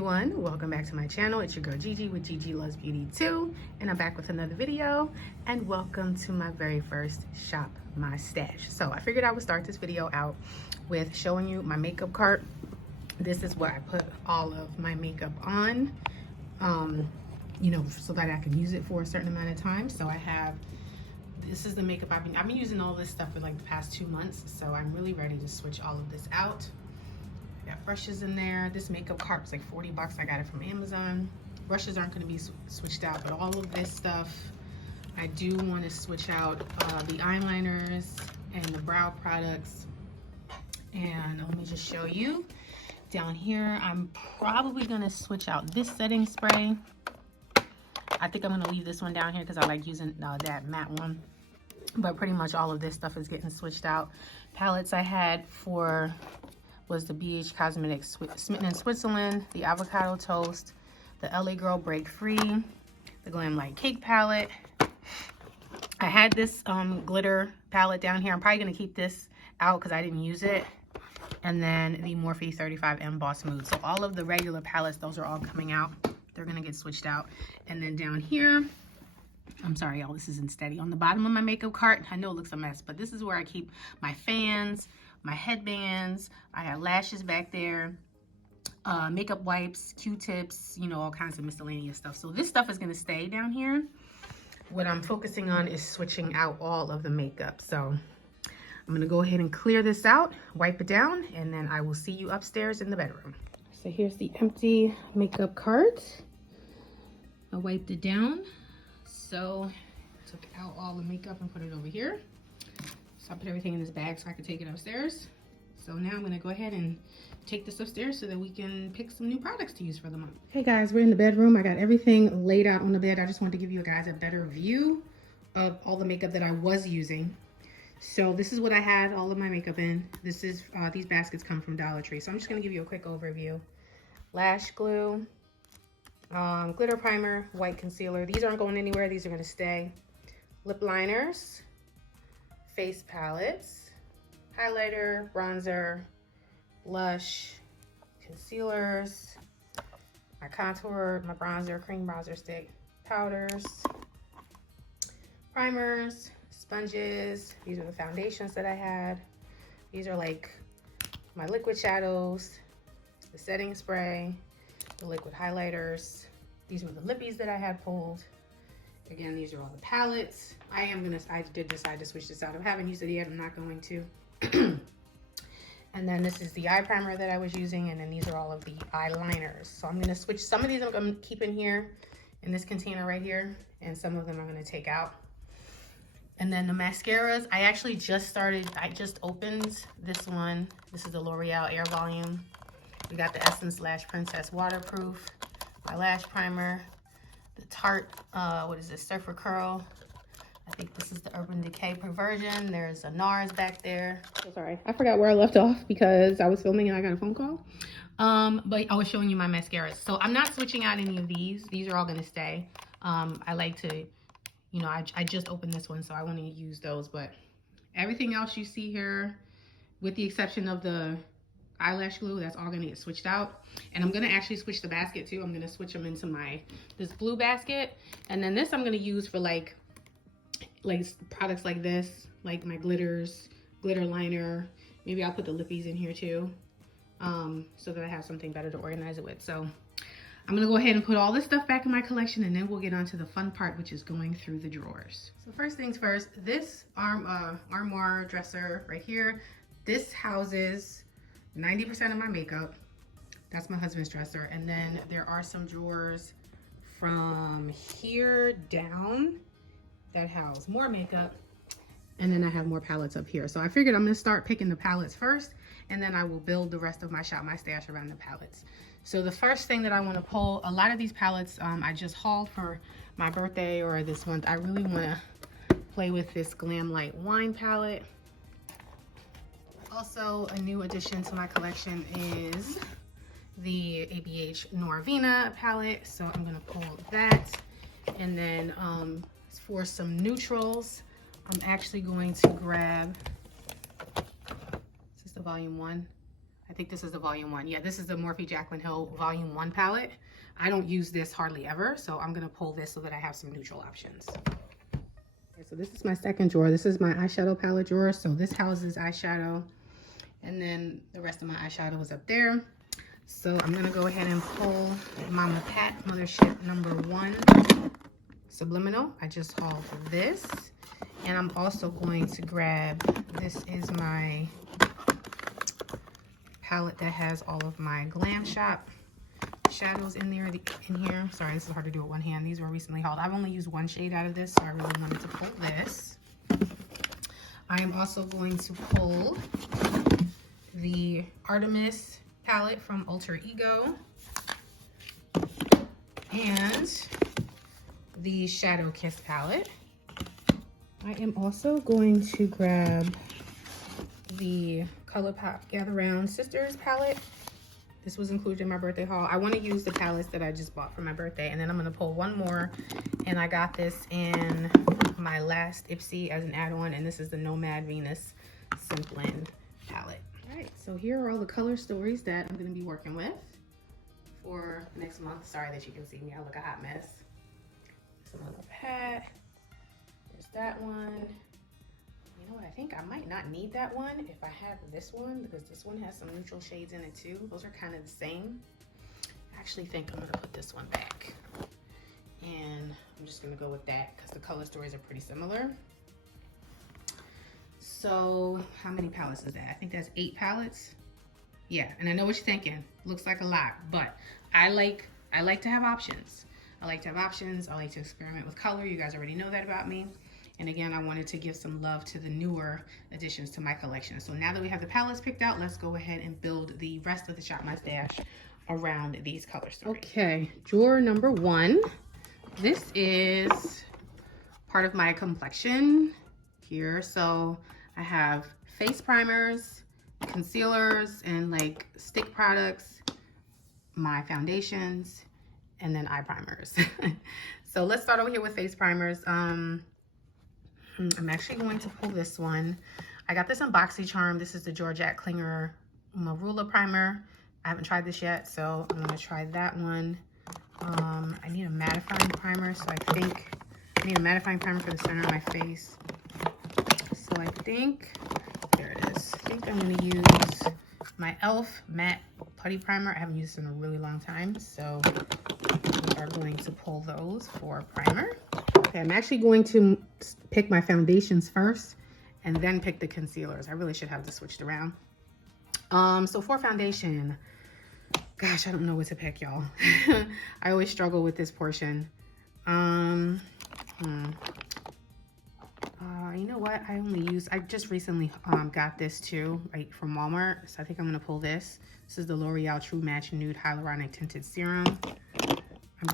everyone, welcome back to my channel. It's your girl Gigi with Gigi Loves Beauty 2, and I'm back with another video, and welcome to my very first Shop My Stash. So I figured I would start this video out with showing you my makeup cart. This is where I put all of my makeup on, you know, so that I can use it for a certain amount of time. So I have, this is the makeup I've been using all this stuff for like the past 2 months, so I'm really ready to switch all of this out. Got brushes in there. This makeup cart was like 40 bucks. I got it from Amazon. Brushes aren't going to be switched out, but all of this stuff I do want to switch out, the eyeliners and the brow products. And let me just show you down here. I'm probably going to switch out this setting spray. I think I'm going to leave this one down here because I like using that matte one, but pretty much all of this stuff is getting switched out. Palettes I had for was the BH Cosmetics Smitten in Switzerland, the Avocado Toast, the LA Girl Break Free, the Glam Light Cake palette. I had this glitter palette down here. I'm probably going to keep this out because I didn't use it. And then the Morphe 35 Emboss Mood. So all of the regular palettes, those are all coming out. They're going to get switched out. And then down here, I'm sorry, y'all, this isn't steady. On the bottom of my makeup cart, I know it looks a mess, but this is where I keep my fans, my headbands. I have lashes back there, makeup wipes, Q-tips, you know, all kinds of miscellaneous stuff. So this stuff is going to stay down here. What I'm focusing on is switching out all of the makeup. So I'm going to go ahead and clear this out, wipe it down, and then I will see you upstairs in the bedroom. So here's the empty makeup cart. I wiped it down. So took out all the makeup and put it over here. So I put everything in this bag so I can take it upstairs. So now I'm gonna go ahead and take this upstairs so that we can pick some new products to use for the month. Hey guys, we're in the bedroom. I got everything laid out on the bed. I just wanted to give you guys a better view of all the makeup that I was using. So this is what I had all of my makeup in. This is, these baskets come from Dollar Tree. So I'm just gonna give you a quick overview. Lash glue, glitter primer, white concealer. These aren't going anywhere. These are gonna stay. Lip liners, face palettes, highlighter, bronzer, blush, concealers, my contour, my bronzer, cream bronzer stick, powders, primers, sponges. These are the foundations that I had. These are like my liquid shadows, the setting spray, the liquid highlighters. These were the lippies that I had pulled. Again, these are all the palettes. I did decide to switch this out. I haven't used it yet. I'm not going to. And then this is the eye primer that I was using. And then these are all of the eyeliners. So I'm going to switch. Some of these I'm going to keep in here in this container right here. And some of them I'm going to take out. And then the mascaras, I actually just opened this one. This is the L'Oreal Air Volume. We got the Essence Lash Princess Waterproof, my lash primer, the Tarte, what is this, Surfer Curl. I think this is the Urban Decay Perversion. There's a NARS back there. So sorry, I forgot where I left off because I was filming and I got a phone call. But I was showing you my mascaras. So I'm not switching out any of these. These are all gonna stay. I like to, you know, I just opened this one, so I want to use those. But everything else you see here, with the exception of the eyelash glue, that's all gonna get switched out. And I'm gonna actually switch the basket too. I'm gonna switch them into this blue basket. And then this I'm gonna use for like products like this, like my glitters, glitter liner. Maybe I'll put the lippies in here too, so that I have something better to organize it with. So I'm gonna go ahead and put all this stuff back in my collection, and then we'll get on to the fun part, which is going through the drawers. So first things first, this armoire dresser right here, this houses 90% of my makeup. That's my husband's dresser. And then there are some drawers from here down that house more makeup. And then I have more palettes up here. So I figured I'm gonna start picking the palettes first, and then I will build the rest of my Shop My Stash around the palettes. So the first thing that I wanna pull, a lot of these palettes I just hauled for my birthday or this month. I really wanna play with this Glam Light Wine palette. Also, a new addition to my collection is the ABH Norvina palette. So I'm gonna pull that. And then for some neutrals, I'm actually going to grab, this is the volume 1. I think this is the volume 1. Yeah, this is the Morphe Jaclyn Hill volume 1 palette. I don't use this hardly ever, so I'm gonna pull this so that I have some neutral options. Okay, so this is my second drawer. This is my eyeshadow palette drawer. So this houses eyeshadow, and then the rest of my eyeshadow is up there. So I'm gonna go ahead and pull Mama Pat Mothership #1 Subliminal. I just hauled this. And I'm also going to grab, this is my palette that has all of my Glam Shop shadows in there, in here. Sorry, this is hard to do with one hand. These were recently hauled. I've only used one shade out of this, so I really wanted to pull this. I am also going to pull the Artemis palette from Alter Ego and the Shadow Kiss palette. I am also going to grab the ColourPop Gather Round Sisters palette. This was included in my birthday haul. I want to use the palettes that I just bought for my birthday, and then I'm going to pull one more, and I got this in my last IPSY as an add-on, and this is the Nomad Venus Simplin palette. All right, so here are all the color stories that I'm going to be working with for next month. Sorry that you can see me. I look a hot mess. Some other pat. There's that one. You know what, I think I might not need that one if I have this one, because this one has some neutral shades in it too. Those are kind of the same. I actually think I'm gonna put this one back. And I'm just gonna go with that because the color stories are pretty similar. So how many palettes is that? I think that's 8 palettes. Yeah, and I know what you're thinking. Looks like a lot, but I like to have options. I like to have options. I like to experiment with color. You guys already know that about me. And again, I wanted to give some love to the newer additions to my collection. So now that we have the palettes picked out, let's go ahead and build the rest of the Shop My Stash around these color stories. Okay, drawer number 1. This is part of my complexion here. So I have face primers, concealers, and like stick products, my foundations, and then eye primers. So let's start over here with face primers. I'm actually going to pull this one. I got this in BoxyCharm. This is the Georgette Klinger Marula primer. I haven't tried this yet, so I'm gonna try that one. I need a mattifying primer, so I think I need a mattifying primer for the center of my face. So I think, there it is. I think I'm gonna use my e.l.f. matte putty primer. I haven't used this in a really long time, so we are going to pull those for primer. Okay, I'm actually going to pick my foundations first and then pick the concealers. I really should have this switched around. So for foundation, gosh, I don't know what to pick, y'all. I always struggle with this portion. You know what? I just recently got this too, right, from Walmart. So I think I'm gonna pull this. This is the L'Oreal True Match Nude Hyaluronic Tinted Serum. I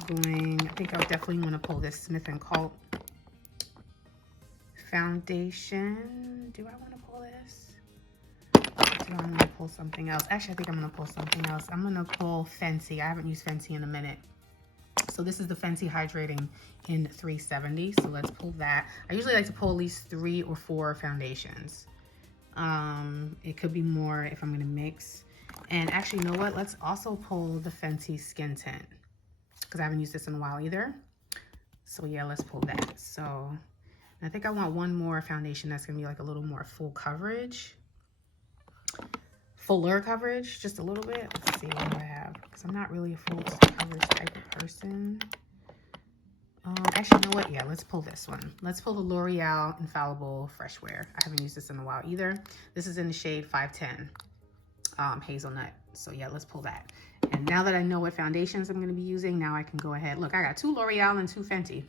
think I definitely want to pull this Smith & Colt foundation. Do I want to pull this? Do I want to pull something else? Actually, I think I'm going to pull something else. I'm going to pull Fenty. I haven't used Fenty in a minute. So this is the Fenty Hydrating in 370. So let's pull that. I usually like to pull at least 3 or 4 foundations. It could be more if I'm going to mix. And actually, you know what? Let's also pull the Fenty Skin Tint, because I haven't used this in a while either. So yeah, let's pull that. So I think I want one more foundation that's gonna be like a little more full coverage. Fuller coverage, just a little bit. Let's see what do I have, because I'm not really a full coverage type of person. Actually, you know what? Yeah, let's pull this one. Let's pull the L'Oreal Infallible Fresh Wear. I haven't used this in a while either. This is in the shade 510, Hazelnut. So yeah, let's pull that. And now that I know what foundations I'm going to be using, now I can go ahead. Look, I got 2 L'Oreal and 2 Fenty.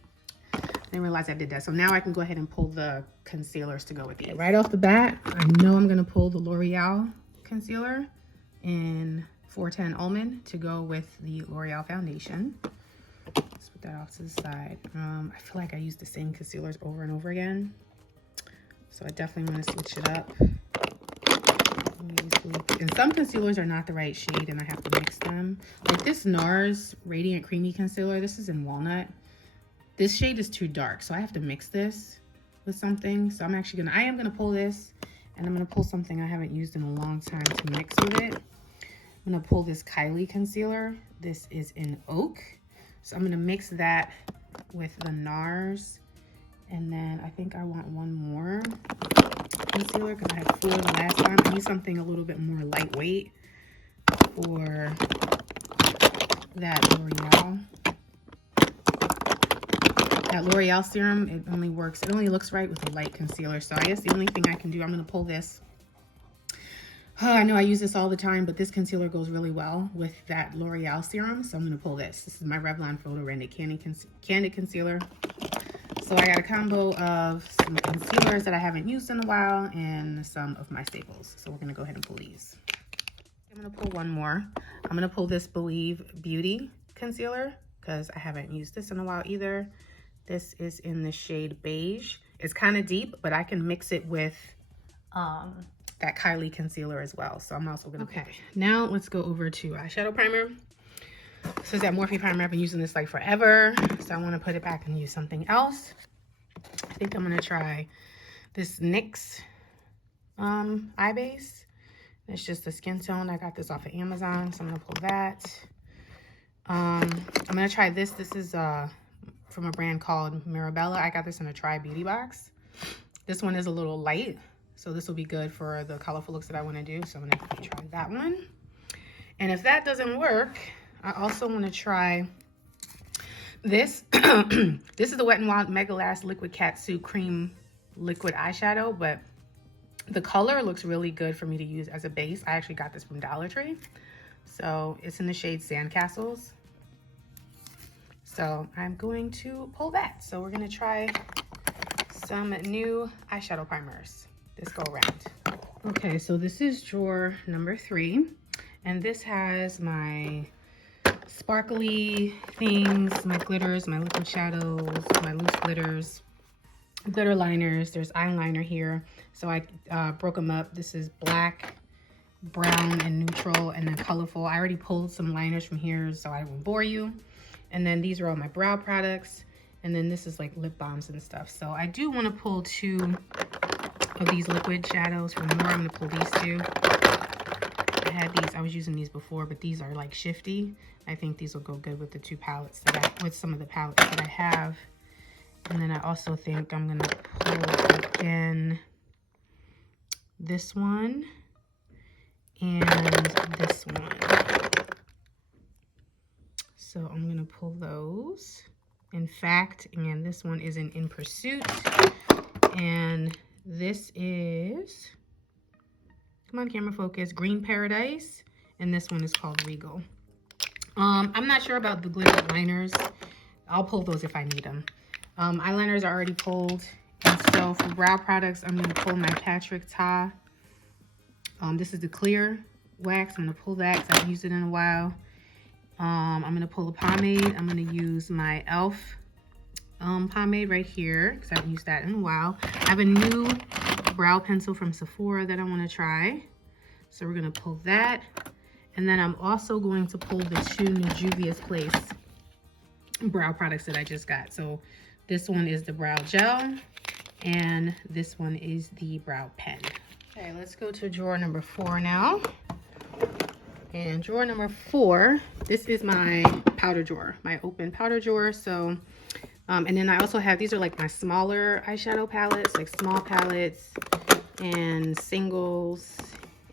I didn't realize I did that. So now I can go ahead and pull the concealers to go with these. Right off the bat, I know I'm going to pull the L'Oreal concealer in 410 Almond to go with the L'Oreal foundation. Let's put that off to the side. I feel like I use the same concealers over and over again. So I definitely want to switch it up. And some concealers are not the right shade and I have to mix them. Like this NARS Radiant Creamy Concealer, this is in Walnut. This shade is too dark, so I have to mix this with something. So I am gonna pull this, and I'm gonna pull something I haven't used in a long time to mix with it. I'm gonna pull this Kylie concealer. This is in Oak. So I'm gonna mix that with the NARS. And then I think I want one more concealer because I had 4 the last time. I need something a little bit more lightweight for that L'Oreal. That L'Oreal serum, it only looks right with a light concealer. So I guess the only thing I can do, I'm gonna pull this. Oh, I know I use this all the time, but this concealer goes really well with that L'Oreal serum. So I'm gonna pull this. This is my Revlon Photo Rented Candid Concealer. So I got a combo of some concealers that I haven't used in a while and some of my staples. So we're gonna go ahead and pull these. I'm gonna pull one more. I'm gonna pull this Believe Beauty concealer because I haven't used this in a while either. This is in the shade Beige. It's kind of deep, but I can mix it with that Kylie concealer as well. So I'm also gonna, okay, now let's go over to eyeshadow primer. This is that Morphe primer. I've been using this like forever. So I wanna put it back and use something else. I think I'm gonna try this NYX eye base. It's just a skin tone. I got this off of Amazon, so I'm gonna pull that. I'm gonna try this. This is from a brand called Mirabella. I got this in a Try Beauty box. This one is a little light, so this will be good for the colorful looks that I want to do. So I'm gonna try that one. And if that doesn't work, I also want to try this. This is the Wet n Wild Mega Last Liquid Catsuit Cream Liquid Eyeshadow, but the color looks really good for me to use as a base. I actually got this from Dollar Tree. So it's in the shade Sandcastles. So I'm going to pull that. So we're gonna try some new eyeshadow primers this go around. Okay, so this is drawer number 3. And this has my sparkly things, my glitters, my liquid shadows, my loose glitters, glitter liners. There's eyeliner here. So I broke them up. This is black, brown, and neutral, and then colorful. I already pulled some liners from here, so I won't bore you. And then these are all my brow products. And then this is like lip balms and stuff. So I do want to pull 2 of these liquid shadows from more. I'm going to pull these 2. I had these, I was using these before, but these are like shifty. I think these will go good with the 2 palettes with some of the palettes that I have. And then I also think I'm going to pull again this one and this one. So I'm gonna pull those. In fact, and this one is in Pursuit, and this is, come on camera focus, Green Paradise, and this one is called Regal. I'm not sure about the glitter liners. I'll pull those if I need them. Eyeliners are already pulled, and so for brow products, I'm gonna pull my Patrick Ta. This is the clear wax. I'm gonna pull that because I haven't used it in a while. I'm gonna pull a pomade. I'm gonna use my e.l.f. Pomade right here because I haven't used that in a while. I have a new brow pencil from Sephora that I want to try, so we're gonna pull that. And then I'm also going to pull the 2 new Juvia's Place brow products that I just got. So this one is the brow gel, and this one is the brow pen. Okay, let's go to drawer number 4 now. And drawer number 4, this is my powder drawer, my open powder drawer. So, and then I also have, these are like my smaller eyeshadow palettes, like small palettes and singles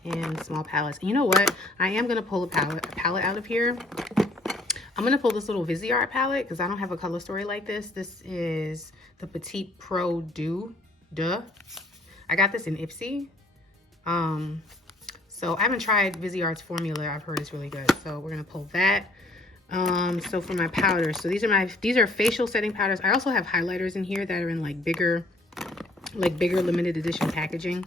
and small palettes. And you know what? I am going to pull a palette out of here. I'm going to pull this little Viseart palette because I don't have a color story like this. This is the Petite Pro Duh. I got this in IPSY. So I haven't tried Viseart's formula. I've heard it's really good. So we're gonna pull that. So for my powders, so these are facial setting powders. I also have highlighters in here that are in like bigger limited edition packaging.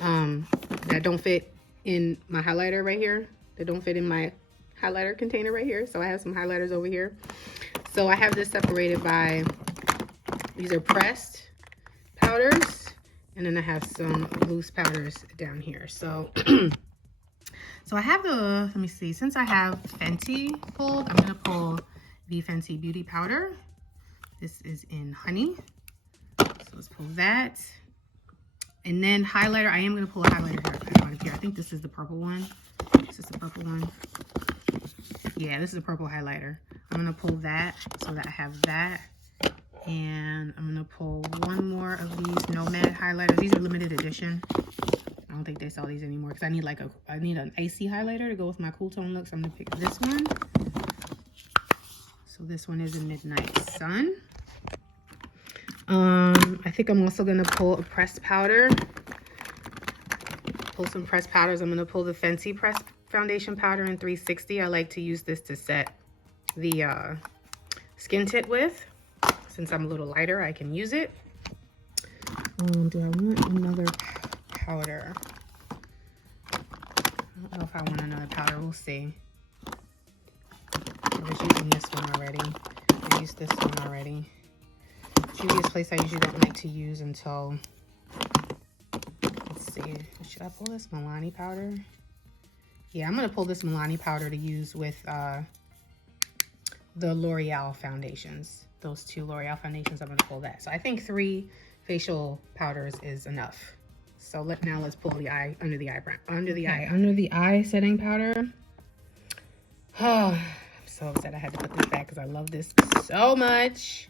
That don't fit in my highlighter right here. That don't fit in my highlighter container right here. So I have some highlighters over here. So I have this separated by, these are pressed powders. And then I have some loose powders down here. So, so I have the, let me see, since I have Fenty pulled, I'm gonna pull the Fenty Beauty Powder. This is in Honey. So let's pull that. And then highlighter, I am gonna pull a highlighter out of here. I think this is the purple one. Is this the purple one? Yeah, this is a purple highlighter. I'm gonna pull that so that I have that. And I'm gonna pull one more of these Nomad highlighters. These are limited edition. I don't think they sell these anymore because I need an icy highlighter to go with my cool tone look. So I'm gonna pick this one. So this one is a Midnight Sun. I think I'm also gonna pull a pressed powder. Pull some pressed powders. I'm gonna pull the Fenty pressed foundation powder in 360. I like to use this to set the skin tint with. Since I'm a little lighter, I can use it. Do I want another powder? I don't know if I want another powder. We'll see. I was using this one already. I used this one already. Previous place I usually don't like to use until, let's see, should I pull this Milani powder? Yeah, I'm gonna pull this Milani powder to use with the L'Oreal foundations. Those two L'Oreal foundations, I'm gonna pull that. So I think 3 facial powders is enough. So now let's pull the eye, under the eye setting powder. Oh, I'm so upset I had to put this back because I love this so much.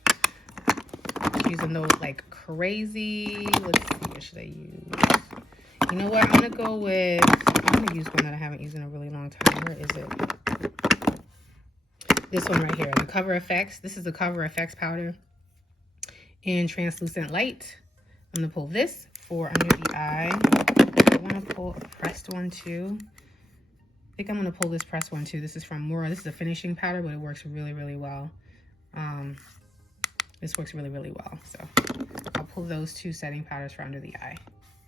Using those like crazy. Let's see, what should I use? You know what? I'm gonna use one that I haven't used in a really long time. Where is it? This one right here, the Cover FX. This is the Cover FX powder in Translucent Light. I'm gonna pull this for under the eye. I wanna pull a pressed one too. I think I'm gonna pull this pressed one too. This is from Mora. This is a finishing powder, but it works really, really well. This works really, really well. So I'll pull those 2 setting powders for under the eye.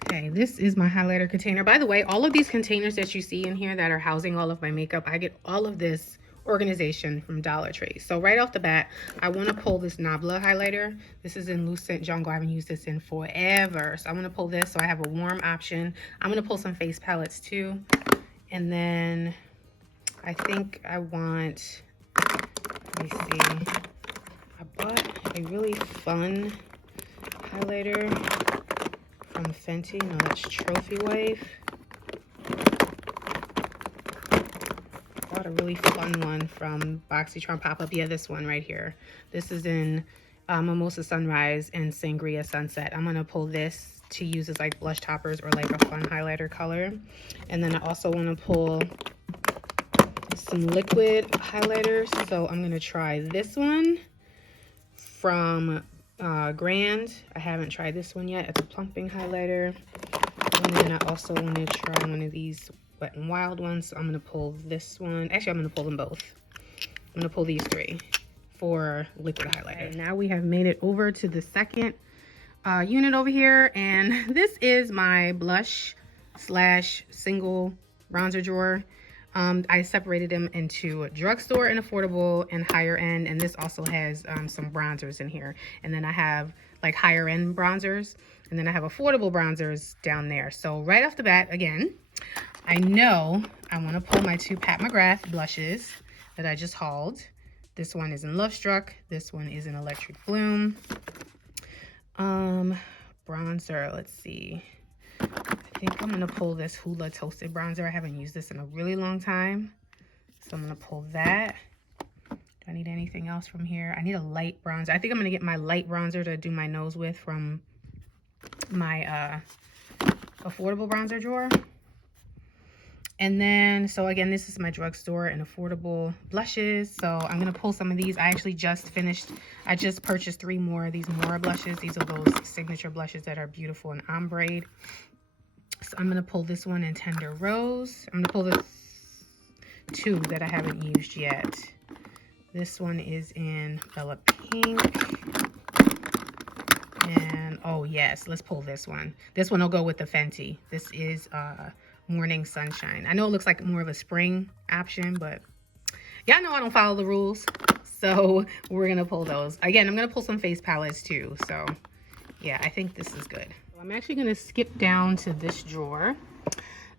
Okay, this is my highlighter container. By the way, all of these containers that you see in here that are housing all of my makeup, I get all of this organization from Dollar Tree. So right off the bat, I want to pull this Nabla highlighter. This is in Lucent Jungle. I haven't used this in forever. So I'm going to pull this so I have a warm option. I'm going to pull some face palettes too. And then I think I want, let me see. I bought a really fun highlighter from Fenty. No, that's Trophy Wave. I bought a really fun one from BoxyCharm Pop-Up. Yeah, this one right here. This is in Mimosa Sunrise and Sangria Sunset. I'm going to pull this to use as like blush toppers or like a fun highlighter color. And then I also want to pull some liquid highlighters. So I'm going to try this one from Grand. I haven't tried this one yet. It's a plumping highlighter. And then I also want to try one of these Wet n Wild ones. So I'm going to pull this one. Actually, I'm going to pull them both. I'm going to pull these 3 for liquid highlighter. Now we have made it over to the second unit over here. And this is my blush / single bronzer drawer. I separated them into drugstore and affordable and higher end. And this also has some bronzers in here. And then I have like higher end bronzers. And then I have affordable bronzers down there. So right off the bat, again, I know I want to pull my 2 Pat McGrath blushes that I just hauled. This one is in Love Struck. This one is in Electric Bloom. Bronzer, let's see. I think I'm gonna pull this Hoola Toasted Bronzer. I haven't used this in a really long time. So I'm gonna pull that. Do I need anything else from here? I need a light bronzer. I think I'm gonna get my light bronzer to do my nose with from my affordable bronzer drawer. And then, so again, this is my drugstore and affordable blushes. So I'm gonna pull some of these. I just purchased 3 more of these Mora blushes. These are those signature blushes that are beautiful and ombre. So I'm gonna pull this one in Tender Rose. I'm gonna pull the 2 that I haven't used yet. This one is in Bella Pink. And, oh yes, let's pull this one. This one will go with the Fenty. This is Morning Sunshine. I know it looks like more of a spring option, but y'all know I don't follow the rules. So we're gonna pull those. Again, I'm gonna pull some face palettes too. So yeah, I think this is good. I'm actually gonna skip down to this drawer.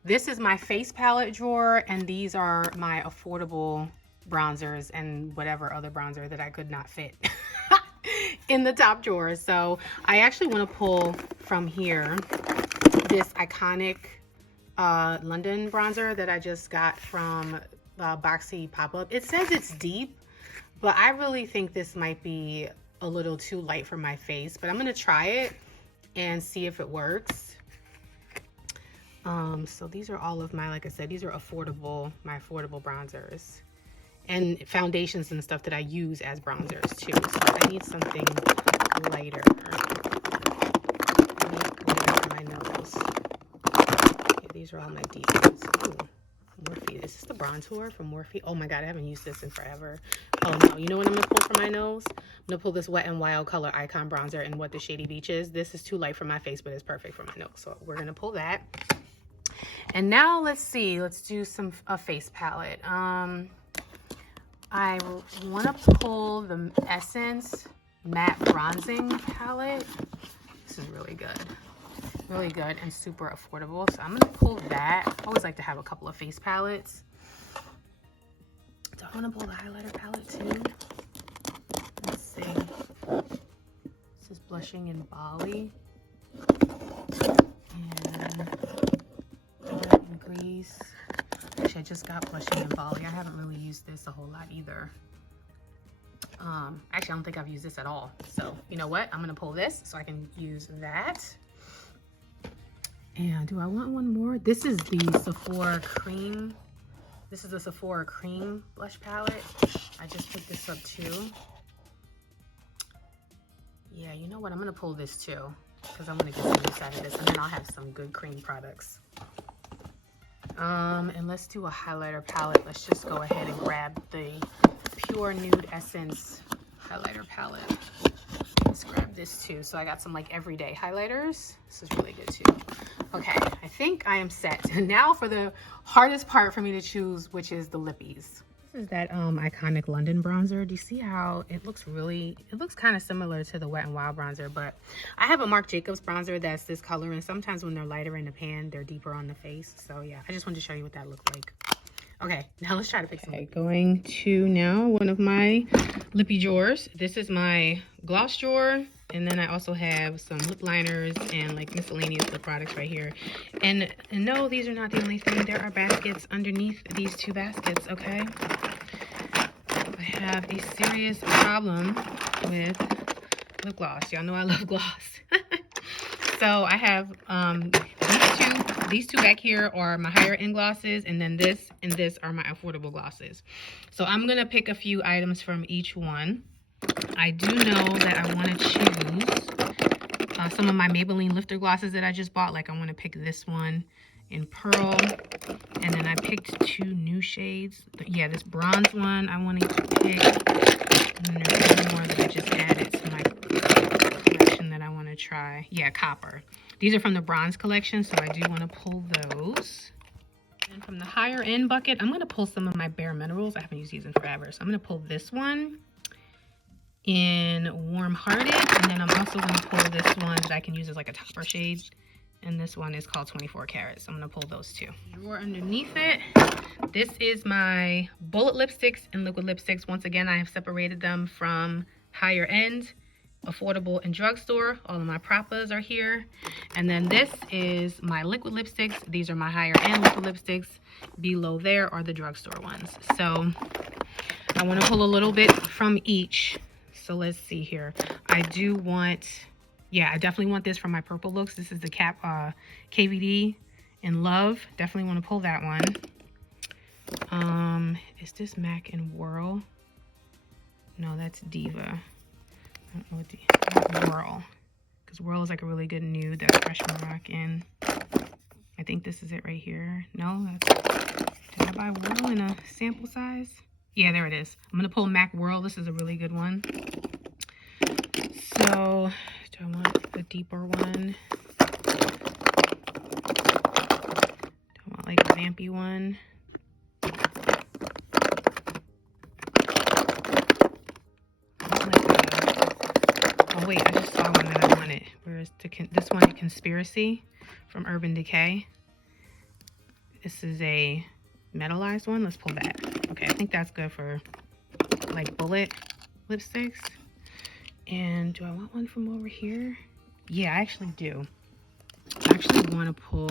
This is my face palette drawer, and these are my affordable bronzers and whatever other bronzer that I could not fit in the top drawer. So I actually want to pull from here this iconic London bronzer that I just got from Boxy Pop-Up. It says it's deep, but I really think this might be a little too light for my face, but I'm gonna try it and see if it works. So these are all of my, like I said, these are affordable, my affordable bronzers and foundations and stuff that I use as bronzers too. So I need something lighter. I need lighter for my nose. Yeah, these are all my deep ones. Ooh, Morphe. Is this the Bronzer from Morphe? Oh my God, I haven't used this in forever. Oh no, you know what I'm gonna pull for my nose? I'm gonna pull this Wet n Wild Color Icon Bronzer in What the Shady Beach is. This is too light for my face, but it's perfect for my nose. So we're gonna pull that. And now let's see, let's do a face palette. I want to pull the Essence Matte Bronzing Palette. This is really good and super affordable. So I'm going to pull that. I always like to have a couple of face palettes. Do I want to pull the highlighter palette too? Let's see. This is Blushing in Bali. And Grease. Actually, I just got Blushing in Bali. I haven't really used this a whole lot either. Actually, I don't think I've used this at all. So, you know what? I'm going to pull this so I can use that. And do I want one more? This is the Sephora Cream. This is the Sephora Cream blush palette. I just picked this up too. Yeah, you know what? I'm going to pull this too, because I'm going to get some use out of this, and then I'll have some good cream products. And let's do a highlighter palette. Let's just go ahead and grab the Pure Nude Essence highlighter palette. Let's grab this too. So I got some like everyday highlighters. This is really good too. Okay, I think I am set. Now for the hardest part for me to choose, which is the lippies. This is that iconic London bronzer. Do you see how it looks kind of similar to the Wet n Wild bronzer, but I have a Marc Jacobs bronzer that's this color, and sometimes when they're lighter in the pan, they're deeper on the face. So yeah, I just wanted to show you what that looked like. Okay, now let's try to pick some. Okay, going to now one of my lippy drawers. This is my gloss drawer, and then I also have some lip liners and like miscellaneous lip products right here. And no, these are not the only thing. There are baskets underneath these two baskets, okay? I have a serious problem with lip gloss. Y'all know I love gloss. So I have these two back here are my higher end glosses, and then this and this are my affordable glosses. So I'm gonna pick a few items from each one. I do know that I want to choose some of my Maybelline lifter glosses that I just bought. Like I want to pick this one in Pearl, and then I picked two new shades. Yeah, this bronze one I wanted to pick, and then there's one more that I just added to my collection that I want to try. Yeah, Copper. These are from the bronze collection, so I do want to pull those. And from the higher end bucket, I'm going to pull some of my Bare Minerals. I haven't used these in forever, so I'm going to pull this one in Warm Hearted, and then I'm also going to pull this one that I can use as like a topper shade, and this one is called 24 Carats. So I'm going to pull those two. Drawer underneath it, this is my bullet lipsticks and liquid lipsticks. Once again, I have separated them from higher end, affordable, and drugstore. All of my Propas are here. And then this is my liquid lipsticks. These are my higher end liquid lipsticks. Below there are the drugstore ones. So I want to pull a little bit from each. So let's see here. I do want, yeah, I definitely want this for my purple looks. This is the KVD in Love. Definitely want to pull that one. Is this MAC and Whirl? No, that's Diva. I don't know what Whirl, because Whirl is like a really good nude. That's Fresh Moroccan. I think this is it right here. No, did I buy Whirl in a sample size? Yeah, there it is. I'm gonna pull MAC Whirl. This is a really good one. So, do I want the deeper one? Do I want like a vampy one? Oh wait, I just saw one that I wanted. Where's this one? Conspiracy from Urban Decay. This is a metallized one. Let's pull that. Okay, I think that's good for like bullet lipsticks. And do I want one from over here? Yeah, I actually do. I actually want to pull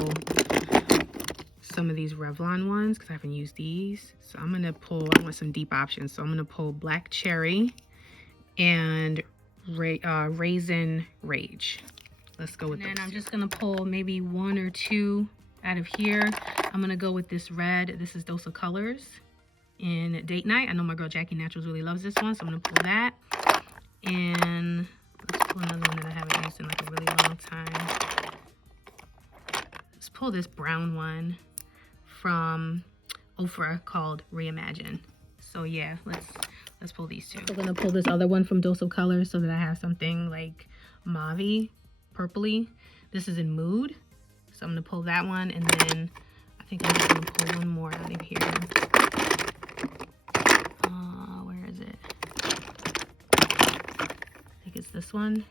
some of these Revlon ones because I haven't used these. So I'm gonna pull, I want some deep options. So I'm gonna pull Black Cherry and Raisin Rage. Let's go with those. And I'm just gonna pull maybe 1 or 2 out of here. I'm gonna go with this red. This is Dose of Colors in Date Night. I know my girl Jackie Naturals really loves this one, so I'm gonna pull that. And let's pull another one that I haven't used in like a really long time. Let's pull this brown one from Ofra called Reimagine. So yeah, let's pull these two. I'm gonna pull this other one from Dose of Colors so that I have something like mauve-y, purpley. This is in Mood. So I'm gonna pull that one, and then I think I'm just gonna pull one more out of here. Where is it? I think it's this one.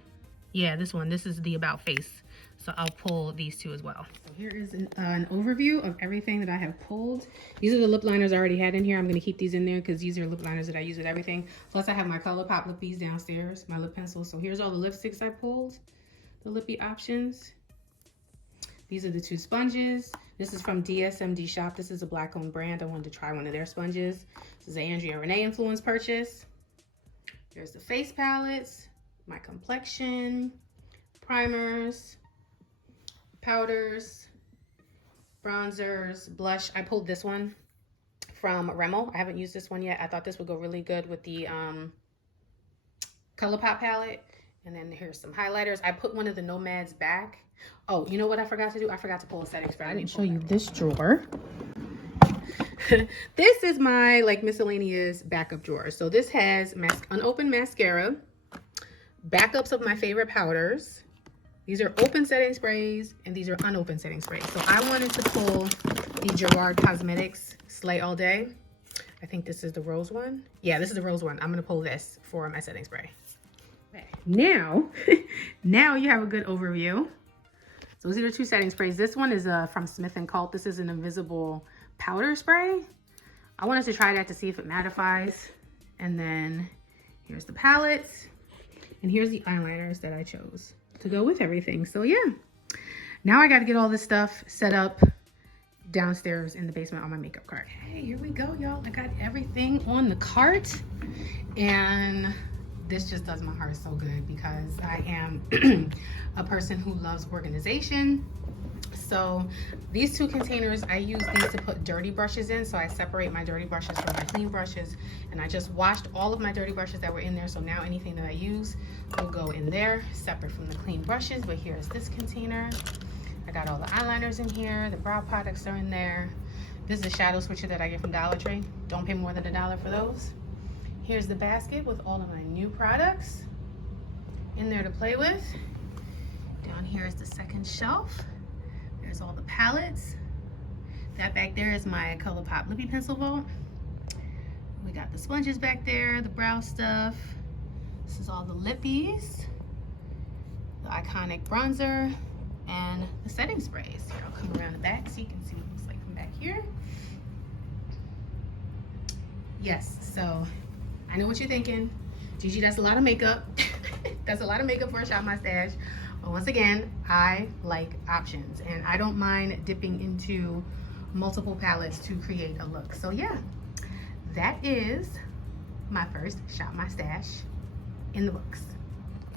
Yeah, this one. This is the About Face. So I'll pull these two as well. So here is an overview of everything that I have pulled. These are the lip liners I already had in here. I'm gonna keep these in there because these are lip liners that I use with everything. Plus I have my ColourPop lippies downstairs, my lip pencils. So here's all the lipsticks I pulled, the lippy options. These are the 2 sponges. This is from DSMD Shop. This is a Black-owned brand. I wanted to try one of their sponges. This is an Andrea Renee influence purchase. There's the face palettes, my complexion, primers, powders, bronzers, blush. I pulled this one from Rimmel. I haven't used this one yet. I thought this would go really good with the ColourPop palette. And then here's some highlighters. I put one of the Nomads back. Oh, you know what I forgot to do? I forgot to pull a setting spray. I didn't show you this drawer. This is my like miscellaneous backup drawer. So this has unopened mascara, backups of my favorite powders. These are open setting sprays, and these are unopened setting sprays. So I wanted to pull the Gerard Cosmetics Slay All Day. I think this is the rose one. Yeah, this is the rose one. I'm gonna pull this for my setting spray. Okay. Now you have a good overview. So these are 2 setting sprays. This one is from Smith & Cult. This is an invisible powder spray. I wanted to try that to see if it mattifies. And then here's the palettes. And here's the eyeliners that I chose to go with everything. So yeah, now I got to get all this stuff set up downstairs in the basement on my makeup cart. Hey, here we go, y'all. I got everything on the cart, and this just does my heart so good because I am a person who loves organization. So these 2 containers, I use these to put dirty brushes in. So I separate my dirty brushes from my clean brushes, and I just washed all of my dirty brushes that were in there. So now anything that I use will go in there separate from the clean brushes. But here's this container. I got all the eyeliners in here. The brow products are in there. This is a shadow switcher that I get from Dollar Tree. Don't pay more than $1 for those. Here's the basket with all of my new products in there to play with. Down here is the second shelf. There's all the palettes. That back there is my ColourPop Lippy Pencil Vault. We got the sponges back there, the brow stuff. This is all the lippies, the iconic bronzer, and the setting sprays. Here, I'll come around the back so you can see what it looks like from back here. Yes, so I know what you're thinking. Gigi, that's a lot of makeup. That's a lot of makeup for a Shop My Stash. But once again, I like options, and I don't mind dipping into multiple palettes to create a look. So yeah, that is my first Shop My Stash in the books.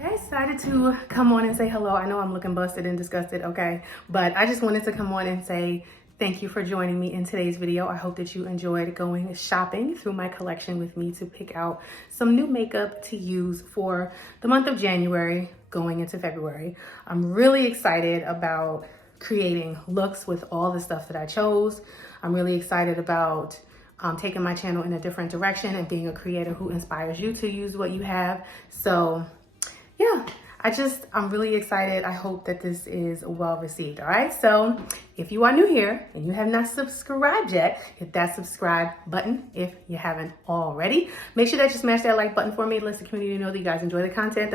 I decided to come on and say hello. I know I'm looking busted and disgusted, okay? But I just wanted to come on and say thank you for joining me in today's video. I hope that you enjoyed going shopping through my collection with me to pick out some new makeup to use for the month of January going into February. I'm really excited about creating looks with all the stuff that I chose. I'm really excited about taking my channel in a different direction and being a creator who inspires you to use what you have. So yeah, I'm really excited. I hope that this is well received. All right. So if you are new here and you have not subscribed yet, hit that subscribe button if you haven't already. Make sure that you smash that like button for me. It lets the community know that you guys enjoy the content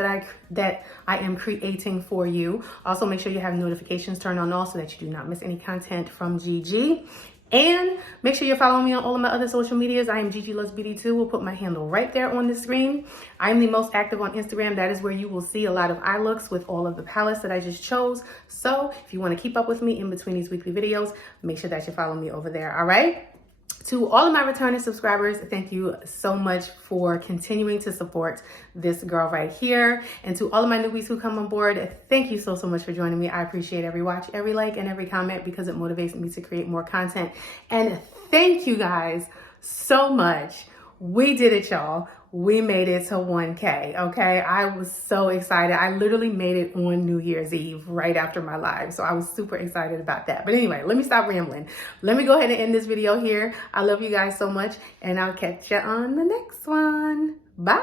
that I am creating for you. Also, make sure you have notifications turned on so that you do not miss any content from Gigi. And make sure you're following me on all of my other social medias. I am Gigi Loves Beauty 2. We'll put my handle right there on the screen. I'm the most active on Instagram. That is where you will see a lot of eye looks with all of the palettes that I just chose. So if you want to keep up with me in between these weekly videos, make sure that you follow me over there. All right. To all of my returning subscribers, thank you so much for continuing to support this girl right here. And to all of my newbies who come on board, thank you so much for joining me. I appreciate every watch, every like, and every comment because it motivates me to create more content. And thank you guys so much. We did it, y'all. We made it to 1K, okay? I was so excited. I literally made it on New Year's Eve right after my live. So I was super excited about that. But anyway, let me stop rambling. Let me go ahead and end this video here. I love you guys so much, and I'll catch you on the next one. Bye.